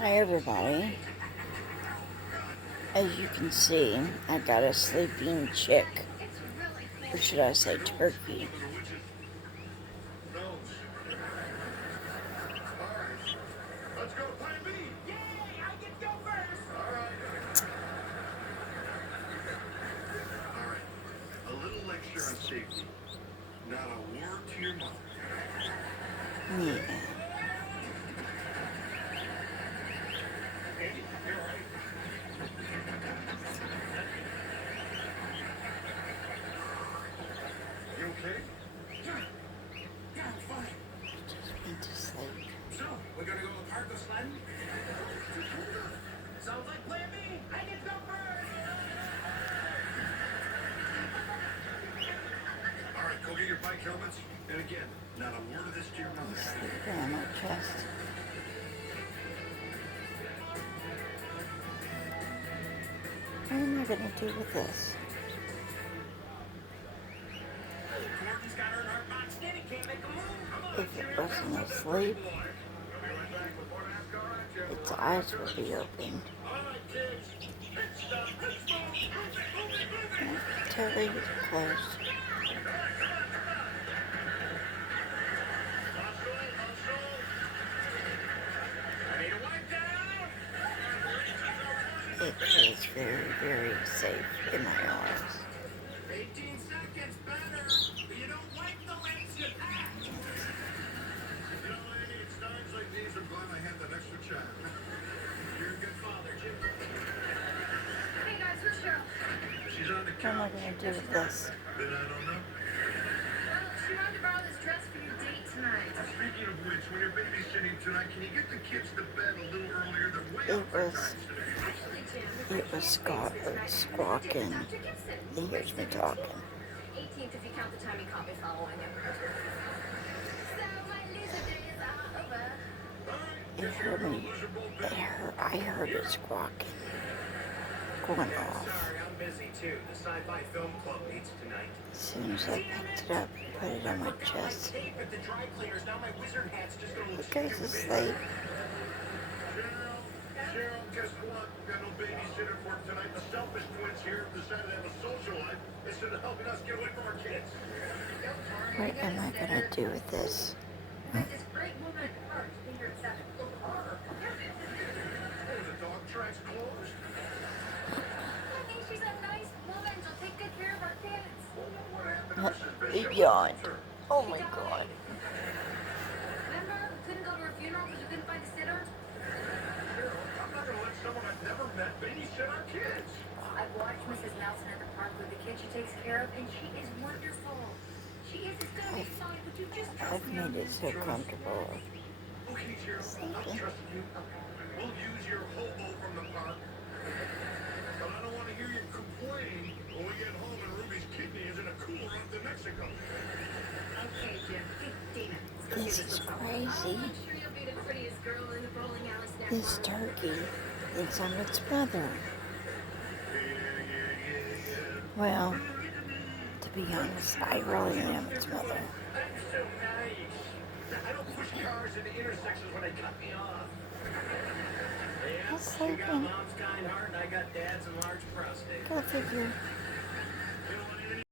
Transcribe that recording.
Hi everybody. As you can see, I got a sleeping chick. Or should I say turkey? Let's go to plan B. Yay, I get to go first. All right. A little lecture on safety. Not a word to your mother. Yeah. Andy, you're right. You okay? Yeah, I'm fine. Just went to sleep. So, we're gonna go to the park with sledding? Sounds like plan B. I get to go first. All right, go get your bike helmets. And again, not a word of this to your mother. He's sleeping on my chest. What am I going to do with this? Gordon's got her in her box in. He can't make a move. Come on, If it wasn't asleep, its eyes would be open. Totally closed. It feels very, very safe in my arms. 18 seconds better. You don't like the legs you pack. You know, Andy, it's times like these I'm glad I had that extra child. You're a good father, Jim. Hey guys, where's Cheryl? She's on the What am I couch. going to do with this? Then I don't know. Well, she wanted to borrow this dress for your date tonight. Speaking of which, when you're babysitting tonight, can you get the kids to bed a little earlier? They're way It out for was- times today. Actually, Jim, It was squawking. Dr. Gibson. He hears me talking. 18th if you count the time you caught me following him. So my loser days are over. It heard me. I heard it squawking. Going off. Sorry, I'm busy too. The Sci-Fi Film Club meets tonight. As soon as I picked it up and put it on my chest, Tape at the dry cleaners. Now my wizard hat's just gonna look it goes to stupid. sleep. Cheryl, guess what? Got no babysitter for tonight. The selfish twins here decided to have a social life instead of helping us get away from our kids. What am I going to do with this? This great woman at the park. Be here at 7. Oh, the dog track's closed. Honey, she's a nice woman. She'll take good care of our kids. What happened to Mrs. He Bishop? yawned. Oh my god. Remember? We couldn't go to her funeral because we couldn't find a sitter? Cheryl, I'm not gonna let someone I've never met babysit our kids. I've watched Mrs. Nelson at the park with the kids she takes care of, and she is wonderful. She is as good as a song, but you just trust I've me. made it so comfortable. Okay, Cheryl, I'm trusting you. We'll use your hobo from the park. But I don't want to hear you complain when we get home and Ruby's kidney is in a cooler up in Mexico. Okay, Jim. Hey, Dana. This is crazy. I'm sure you'll be the prettiest girl in the bowling alley snack This bar. turkey thinks I'm its mother. Well, to be honest, I really am its mother. I'm so nice. I don't push cars into intersections when they cut me off. He's Yeah, you got sleeping. mom's kind heart and I got dad's enlarged prostate. Go figure.